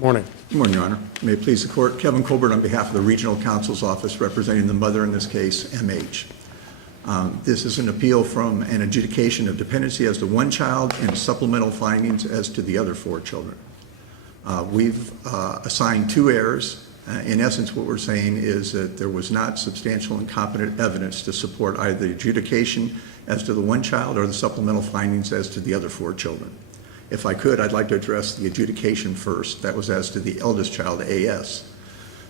Morning. Good morning, Your Honor. May it please the Court. Kevin Colbert on behalf of the Regional Counsel's Office representing the mother in this case, MH. This is an appeal from an adjudication of dependency as to one child and supplemental findings as to the other 4 children. We've assigned 2 errors. In essence, what we're saying is that there was not substantial and competent evidence to support either the adjudication as to the one child or the supplemental findings as to the other 4 children. If I could, I'd like to address the adjudication first. That was as to the eldest child, AS.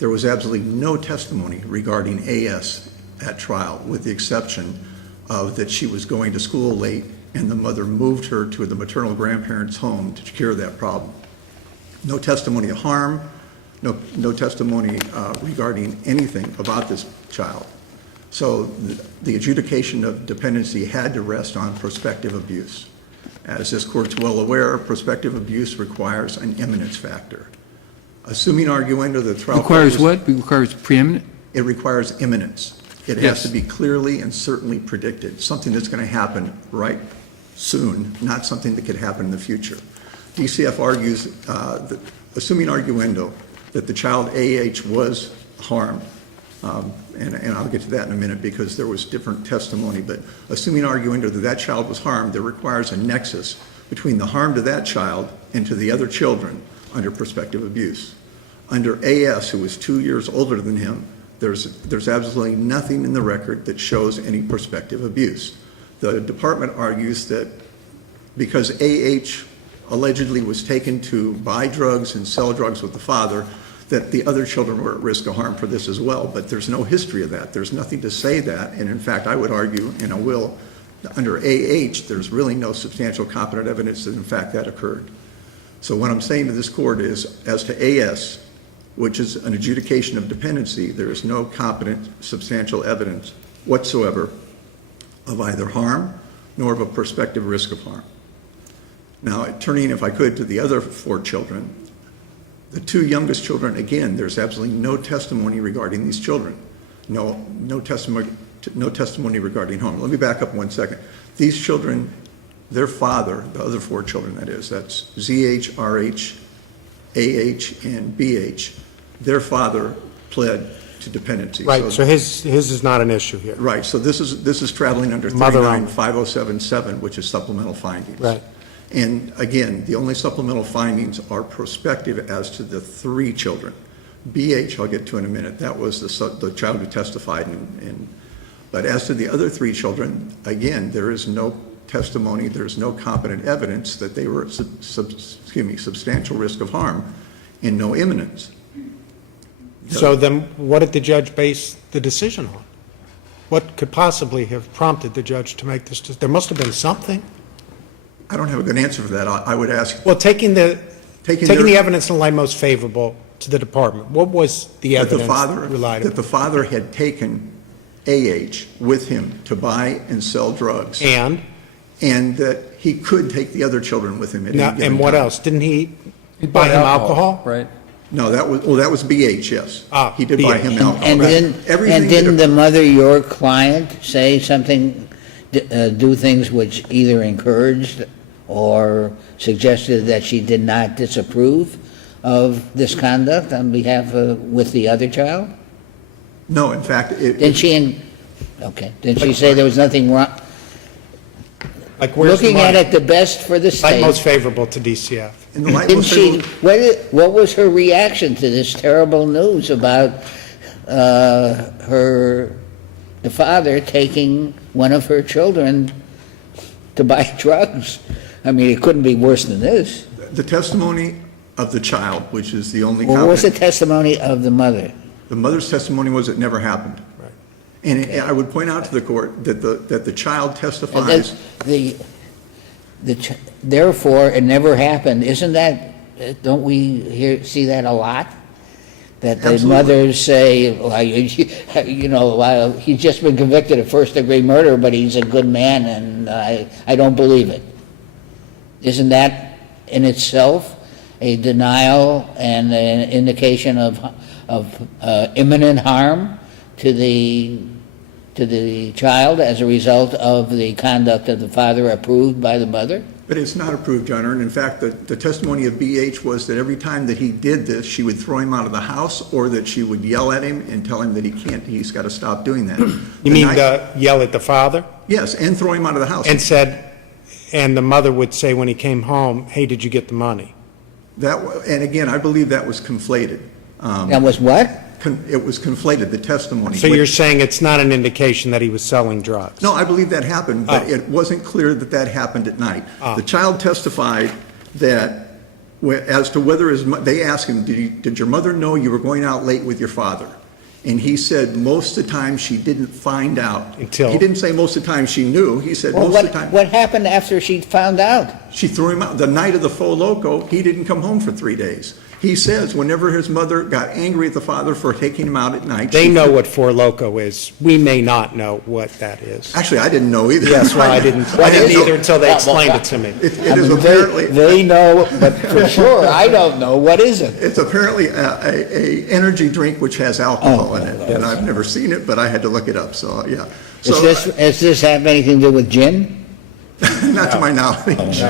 There was absolutely no testimony regarding AS at trial, with the exception of that she was going to school late and the mother moved her to the maternal grandparents' home to cure that problem. No testimony of harm, no testimony regarding anything about this child. So the adjudication of dependency had to rest on prospective abuse. As this Court's well aware, prospective abuse requires an imminence factor. Assuming arguendo the trial requires what? It requires preeminent? It requires imminence. It has to be clearly and certainly predicted, something that's going to happen right soon, not something that could happen in the future. DCF argues, that, assuming arguendo, that the child AH was harmed, and I'll get to that in a minute because there was different testimony, but assuming arguendo that that child was harmed, there requires a nexus between the harm to that child and to the other children under prospective abuse. Under AS, who was 2 years older than him, there's absolutely nothing in the record that shows any prospective abuse. The department argues that because AH allegedly was taken to buy drugs and sell drugs with the father, that the other children were at risk of harm for this as well, but there's no history of that. There's nothing to say that, and in fact, I would argue, and I will, under AH, there's really no substantial competent evidence that in fact that occurred. So what I'm saying to this Court is, as to AS, which is an adjudication of dependency, there is no competent substantial evidence whatsoever of either harm nor of a prospective risk of harm. Now, turning, if I could, to the other 4 children, the 2 youngest children, again, there's absolutely no testimony regarding these children. No testimony regarding harm. Let me back up 1 second. These children, their father, the other 4 children, that is, that's ZH, RH, AH, and BH, their father pled to dependency. Right, so his is not an issue here. Right, so this is traveling under 39507, which is supplemental findings. Right. And again, the only supplemental findings are prospective as to the 3 children. BH, I'll get to in a minute. That was the child who testified. But as to the other 3 children, again, there is no testimony, there's no competent evidence that they were at substantial risk of harm and no imminence. So then what did the judge base the decision on? What could possibly have prompted the judge to make this decision? There must have been something. I don't have a good answer for that. I would ask. Well, taking the evidence in the light most favorable to the department, what was the evidence relied on? That the father had taken AH with him to buy and sell drugs. And that he could take the other children with him. And what else? Didn't he buy him alcohol? Right. No, that was BH, yes. He did buy him alcohol. And didn't the mother, your client, say something, do things which either encouraged or suggested that she did not disapprove of this conduct on behalf of, with the other child? No, in fact, Didn't she say there was nothing wrong? Like, where's Looking the money? at it the best for the Light state. most favorable to DCF. in the light Didn't most she? favorable- What was her reaction to this terrible news about the father taking one of her children to buy drugs? I mean, it couldn't be worse than this. The testimony of the child, which is the only What was the competent. testimony of the mother? The mother's testimony was it never happened. Right. And I would point out to the Court that the child And testifies. Therefore, it never happened. Isn't that, don't we see that a lot? That the Absolutely. mothers say, well, he's just been convicted of first-degree murder, but he's a good man, and I don't believe it. Isn't that in itself a denial and an indication of imminent harm to the to the child as a result of the conduct of the father approved by the mother? But it's not approved, Your Honor, and in fact, the testimony of BH was that every time that he did this, she would throw him out of the house, or that she would yell at him and tell him that he's got to stop doing that. You mean yell at the father? Yes, and throw him out of the house. And the mother would say when he came home, hey, did you get the money? And again, I believe that was conflated. That was what? It was conflated, the testimony. So you're saying it's not an indication that he was selling drugs? No, I believe that happened, but it wasn't clear that that happened at night. The child testified that as to whether they asked him, did your mother know you were going out late with your father? And he said most of the time she didn't find out. He didn't say most of the time she knew. He said most of the time. What happened after she found out? She threw him out. The night of the Four Loko, he didn't come home for 3 days. He says whenever his mother got angry at the father for taking him out at night. They know what Four Loko is. We may not know what that is. Actually, I didn't know either. Yes, well, I didn't either until they explained it to me. It is apparently. They know, but for sure, I don't know. What is it? It's apparently a energy drink which has alcohol in it, and I've never seen it, but I had to look it up. So yeah. So Does this have anything to do with gin? not to my knowledge.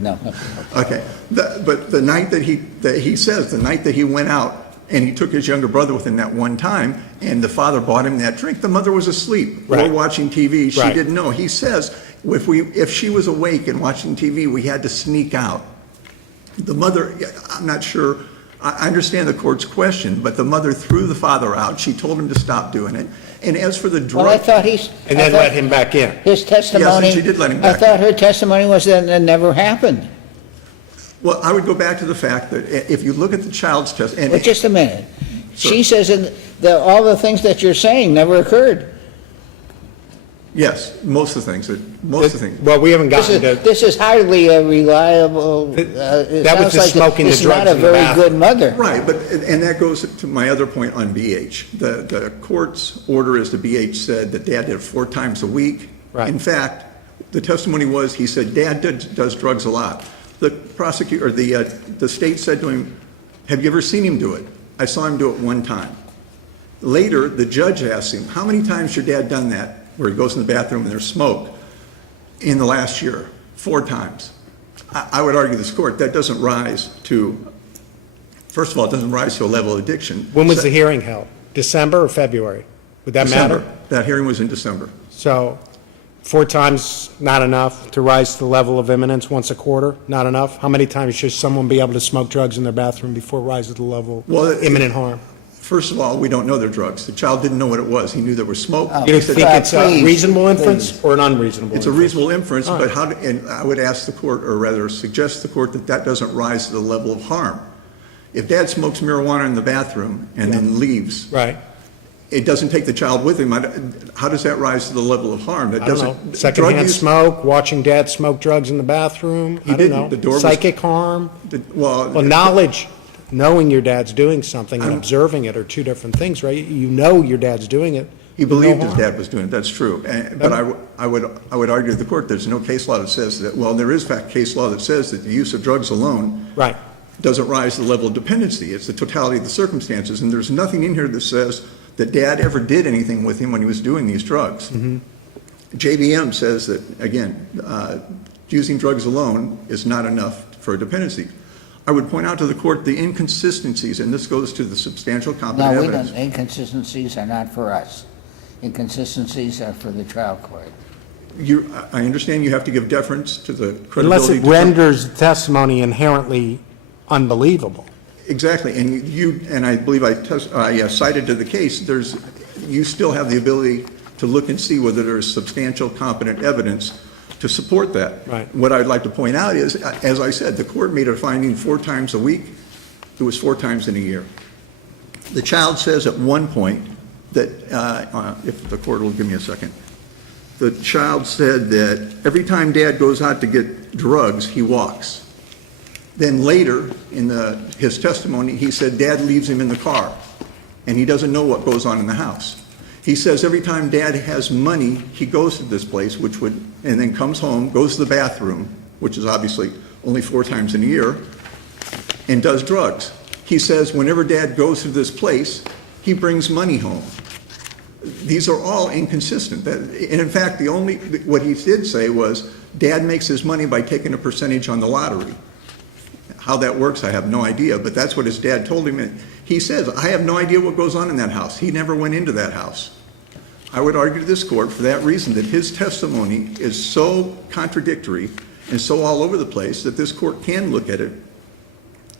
No. Okay, but the night that he says, the night that he went out and he took his younger brother with him that one time, and the father bought him that drink, the mother was asleep or watching TV. She didn't know. He says if she was awake and watching TV, we had to sneak out. The mother, I'm not sure. I understand the court's question, but the mother threw the father out. She told him to stop doing it. And as for the drug... Well, I thought and then let him back in. His testimony... Yes, and she did let him back I thought her testimony was that it never happened. Well, I would go back to the fact that if you look at the child's testimony... But just a minute. Sure. She says that all the things that you're saying never occurred. Yes, most of the things. Well, we haven't gotten to... This is hardly a reliable... That was the smoking the drugs in the bathroom. It's not a very good mother. Right, and that goes to my other point on BH. The court's order as to BH said that Dad did it 4 times a week. Right. In fact, the testimony was he said Dad does drugs a lot. The prosecutor, or the state said to him, "Have you ever seen him do it?" "I saw him do it 1 time." Later, the judge asked him, "How many times has your dad done that?" Where he goes in the bathroom and there's smoke in the last year. 4 times. I would argue this court, that doesn't rise to, first of all, it doesn't rise to a level of addiction. When was the hearing held? December or February? Would that December. matter? That hearing was in December. So 4 times not enough to rise to the level of imminence once a quarter? Not enough? How many times should someone be able to smoke drugs in their bathroom before it rises to the level of imminent harm? First of all, we don't know they're drugs. The child didn't know what it was. He knew there was smoke. You think it's a reasonable inference or an unreasonable inference? It's a reasonable inference, but and I would ask the court, or rather suggest to the court, that doesn't rise to the level of harm. If Dad smokes marijuana in the bathroom and then leaves, right, it doesn't take the child with him. How does that rise to the level of harm? It I don't know. Secondhand smoke, watching Dad smoke drugs in the bathroom. I don't know. The door was, psychic harm. Well, knowledge. Knowing your dad's doing something and observing it are 2 different things, right? You know your dad's doing it. He believed his dad was doing it. That's true. But I would argue to the court there's no case law that says that. Well, there is fact case law that says that the use of drugs alone doesn't rise to the level of dependency. It's the totality of the circumstances, and there's nothing in here that says that Dad ever did anything with him when he was doing these drugs. Mm-hmm. JBM says that, again, using drugs alone is not enough for a dependency. I would point out to the court the inconsistencies, and this goes to the substantial competent evidence. No, inconsistencies are not for us. Inconsistencies are for the trial court. I understand you have to give deference to the credibility. Unless it renders testimony inherently unbelievable. Exactly, and I believe I cited to the case, you still have the ability to look and see whether there's substantial competent evidence to support that. Right. What I'd like to point out is, as I said, the court made a finding 4 times a week. It was 4 times in a year. The child says at one point that, if the court will give me a second, the child said that every time Dad goes out to get drugs, he walks. Then later, in his testimony, he said Dad leaves him in the car, and he doesn't know what goes on in the house. He says every time Dad has money, he goes to this place, and then comes home, goes to the bathroom, which is obviously only 4 times in a year, and does drugs. He says whenever Dad goes to this place, he brings money home. these are all inconsistent. And in fact, what he did say was, Dad makes his money by taking a percentage on the lottery. How that works, I have no idea, but that's what his dad told him. He says, I have no idea what goes on in that house. He never went into that house. I would argue to this court for that reason that his testimony is so contradictory and so all over the place that this court can look at it,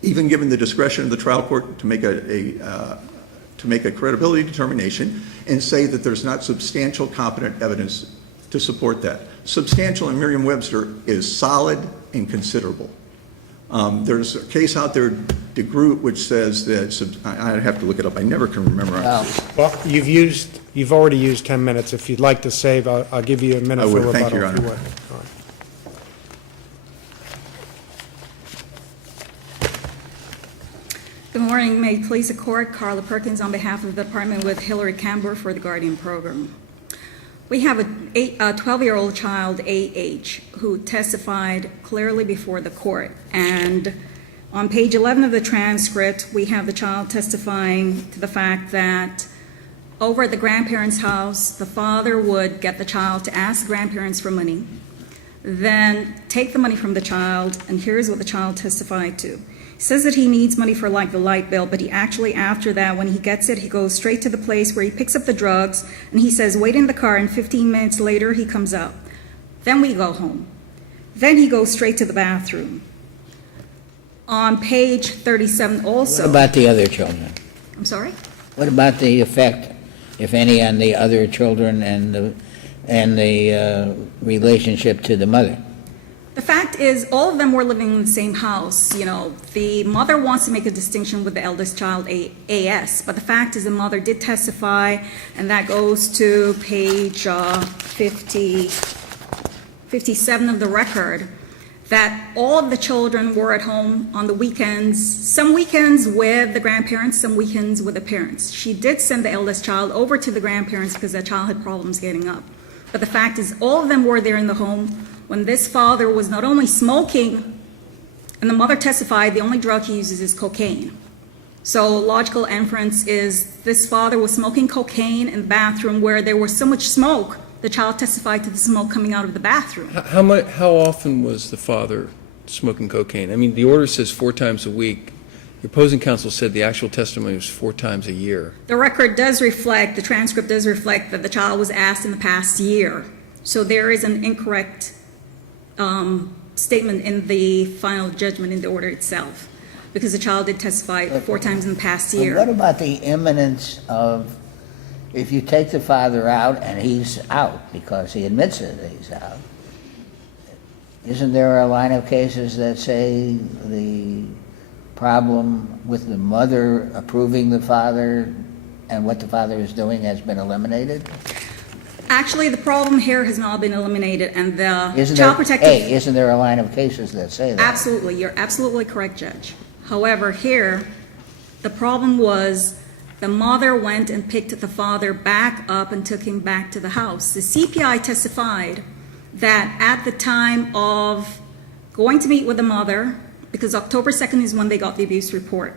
even given the discretion of the trial court to make a credibility determination and say that there's not substantial competent evidence to support that. Substantial in Merriam-Webster is solid and considerable. There's a case out there, DeGroot, which says that, I have to look it up, I never can remember. Well, you've already used 10 minutes. If you'd like to save, I'll give you a minute I for would. rebuttal. Thank you, Your if Honor. would. All right. Good morning. May it please the court, Karla Perkins on behalf of the department with Hillary Kambour for the Guardian Program. We have a 12-year-old child, A.H., who testified clearly before the court. And on page 11 of the transcript, we have the child testifying to the fact that over at the grandparents' house, the father would get the child to ask the grandparents for money, then take the money from the child, and here's what the child testified to. He says that he needs money for like the light bill, but he actually, after that, when he gets it, he goes straight to the place where he picks up the drugs, and he says, wait in the car, and 15 minutes later, he comes out. Then we go home. Then he goes straight to the bathroom. On page 37 also. What about the other children? I'm sorry? What about the effect, if any, on the other children and the relationship to the mother? The fact is, all of them were living in the same house. You know, the mother wants to make a distinction with the eldest child, A.S., but the fact is the mother did testify, and that goes to page 57 of the record, that all of the children were at home on the weekends, some weekends with the grandparents, some weekends with the parents. She did send the eldest child over to the grandparents because that child had problems getting up. But the fact is, all of them were there in the home when this father was not only smoking, and the mother testified the only drug he uses is cocaine. So logical inference is this father was smoking cocaine in the bathroom where there was so much smoke, the child testified to the smoke coming out of the bathroom. How often was the father smoking cocaine? I mean, the order says 4 times a week. Your opposing counsel said the actual testimony was 4 times a year. The record does reflect, the transcript does reflect that the child was asked in the past year. So there is an incorrect statement in the final judgment in the order itself, because the child did testify 4 times in the past year. What about the imminence of, if you take the father out and he's out because he admits that he's out, isn't there a line of cases that say the problem with the mother approving the father and what the father is doing has been eliminated? Actually, the problem here has not been eliminated, and the Isn't there a line of cases that say that? Absolutely, you're absolutely correct, Judge. However, here, the problem was the mother went and picked the father back up and took him back to the house. The CPI testified that at the time of going to meet with the mother, because October 2nd is when they got the abuse report,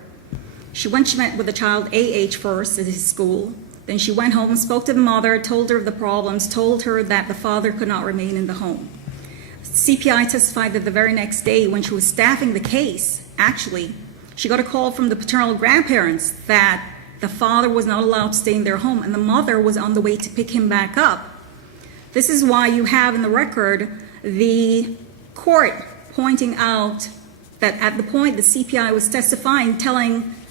she met with the child A.H. first at his school. Then she went home, spoke to the mother, told her of the problems, told her that the father could not remain in the home. CPI testified that the very next day when she was staffing the case, actually, she got a call from the paternal grandparents that the father was not allowed to stay in their home and the mother was on the way to pick him back up. This is why you have in the record the court pointing out that at the point the CPI was testifying,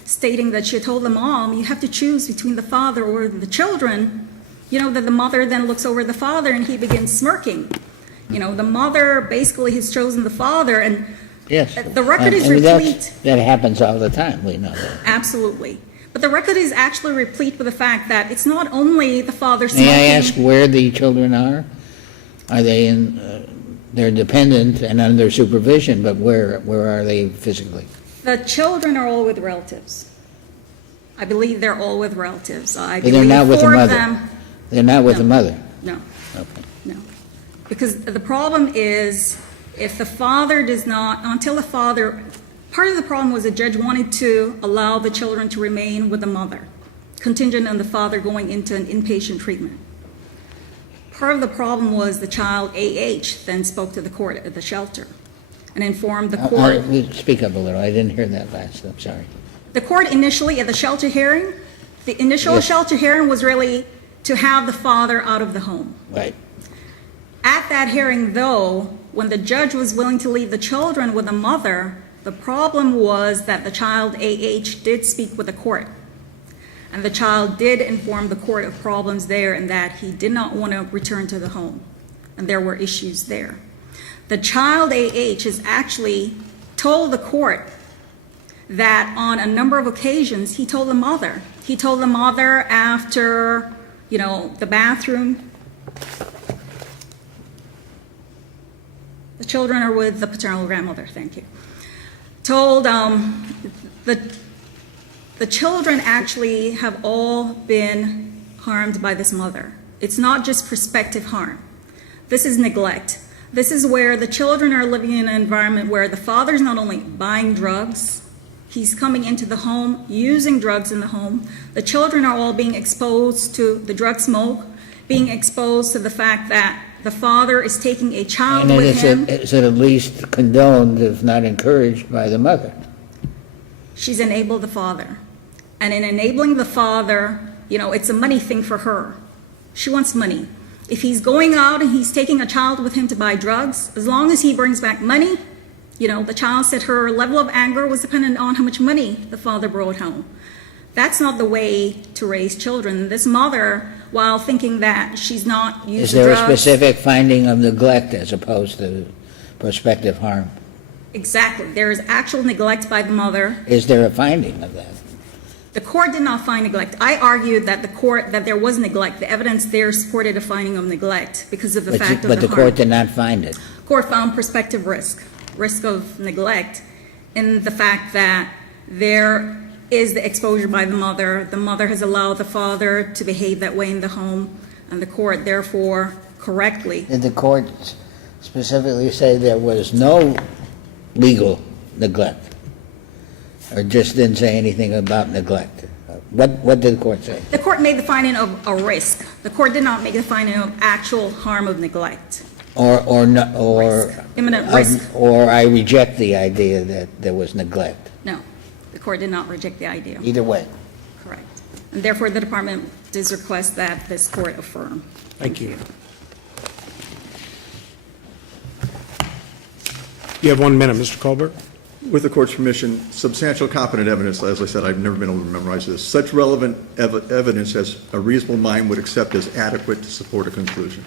stating that she had told the mom, you have to choose between the father or the children, that the mother then looks over the father and he begins smirking. The mother basically has chosen the father, and yes, the record is replete. That happens all the time, we know that. Absolutely. But the record is actually replete with the fact that it's not only the father smoking. May I ask where the children are? Are they they're dependent and under supervision, but where are they physically? The children are all with relatives. I believe they're all with relatives. I They're believe not with the 4 of mother? them. They're not with No. the mother? No, Okay. no. Because the problem is, if the father does not, until the father, part of the problem was the judge wanted to allow the children to remain with the mother. contingent on the father going into an inpatient treatment. Part of the problem was the child AH then spoke to the court at the shelter and informed the court. Speak up a little, I didn't hear that last, I'm sorry. The court initially, at the shelter hearing, the initial Yes. shelter hearing was really to have the father out of the home. Right. At that hearing, though, when the judge was willing to leave the children with the mother, the problem was that the child AH did speak with the court. And the child did inform the court of problems there and that he did not want to return to the home. And there were issues there. The child AH has actually told the court that on a number of occasions, he told the mother. He told the mother after, the bathroom. The children are with the paternal grandmother, thank you. Told the children actually have all been harmed by this mother. It's not just prospective harm. This is neglect. This is where the children are living in an environment where the father's not only buying drugs, he's coming into the home, using drugs in the home. The children are all being exposed to the drug smoke, being exposed to the fact that the father is taking a child And with him. is it at least condoned, if not encouraged, by the mother? She's enabled the father. And in enabling the father, it's a money thing for her. She wants money. If he's going out and he's taking a child with him to buy drugs, as long as he brings back money, the child said her level of anger was dependent on how much money the father brought home. That's not the way to raise children. This mother, while thinking that she's not using drugs. Is there a specific finding of neglect as opposed to prospective harm? Exactly. There is actual neglect by the mother. Is there a finding of that? The court did not find neglect. I argued that that there was neglect. The evidence there supported a finding of neglect because of the fact of the harm. But the court did not find it. Court found prospective risk of neglect in the fact that there is the exposure by the mother. The mother has allowed the father to behave that way in the home, and the court therefore correctly. Did the court specifically say there was no legal neglect? Or just didn't say anything about neglect? What did the court say? The court made the finding of a risk. The court did not make the finding of actual harm of neglect. Imminent risk. Or I reject the idea that there was neglect. No, the court did not reject the idea. Either way. Correct. And therefore, the department does request that this court affirm. Thank you. You have 1 minute, Mr. Colbert. With the court's permission, substantial competent evidence, as I said, I've never been able to memorize this, such relevant evidence as a reasonable mind would accept as adequate to support a conclusion.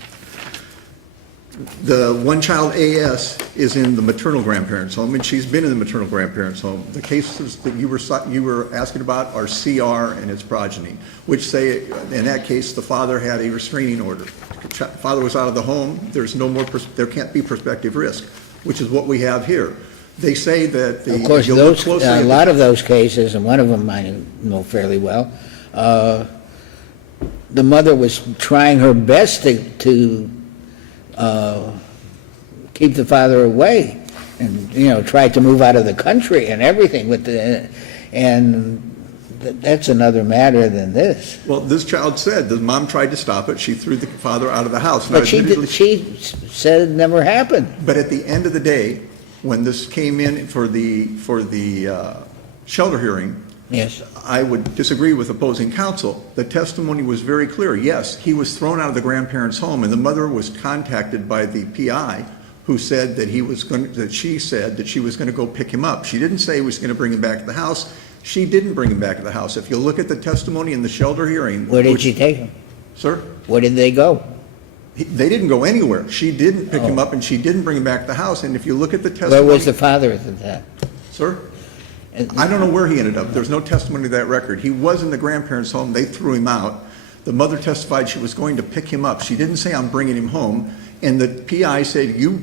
The one-child AS is in the maternal grandparents' home, and she's been in the maternal grandparents' home. The cases that you were asking about are CR and its progeny, which say, in that case, the father had a restraining order. Father was out of the home, there can't be prospective risk, which is what we have here. They say that Of course, a lot of those cases, and one of them I know fairly well, the mother was trying her best to keep the father away, and tried to move out of the country and everything that's another matter than this. Well, this child said the mom tried to stop it. She threw the father out of the house. But she said it never happened. But at the end of the day, when this came in for the shelter hearing, Yes. I would disagree with opposing counsel. The testimony was very clear. Yes, he was thrown out of the grandparents' home, and the mother was contacted by the PI, who said that she said that she was going to go pick him up. She didn't say he was going to bring him back to the house. She didn't bring him back to the house. If you look at the testimony in the shelter hearing. Where did she take him? Sir? Where did they go? They didn't go anywhere. She didn't pick him up, and she didn't bring him back to the house. And if you look at the testimony. Where was the father at that? Sir? I don't know where he ended up. There's no testimony to that record. He was in the grandparents' home. They threw him out. The mother testified she was going to pick him up. She didn't say, I'm bringing him home. And the PI said, you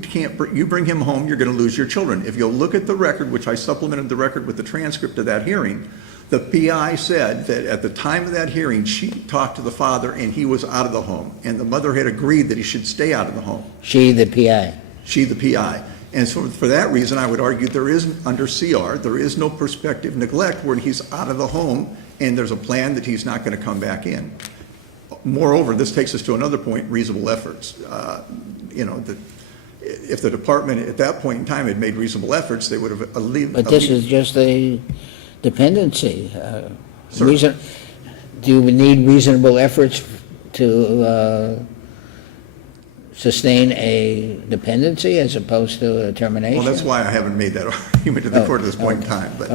bring him home, you're going to lose your children. If you'll look at the record, which I supplemented the record with the transcript of that hearing, the PI said that at the time of that hearing, she talked to the father and he was out of the home. And the mother had agreed that he should stay out of the home. She, the PI. She, the PI. And so for that reason, I would argue there isn't, under CR, there is no prospective neglect where he's out of the home and there's a plan that he's not going to come back in. Moreover, this takes us to another point, reasonable efforts. If the department at that point in time had made reasonable efforts, they would have But this is just a dependency. Sir? Do you need reasonable efforts to sustain a dependency as opposed to a termination? Well, that's why I haven't made that argument to the court at this point in time. But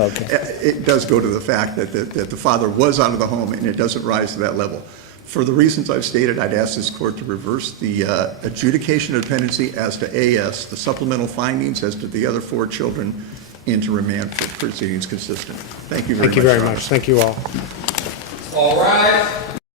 it does go to the fact that the father was out of the home, and it doesn't rise to that level. For the reasons I've stated, I'd ask this court to reverse the adjudication of dependency as to AS, the supplemental findings as to the other 4 children, and to remand for proceedings consistent. Thank you very much. Thank you very much. Thank you all. All right.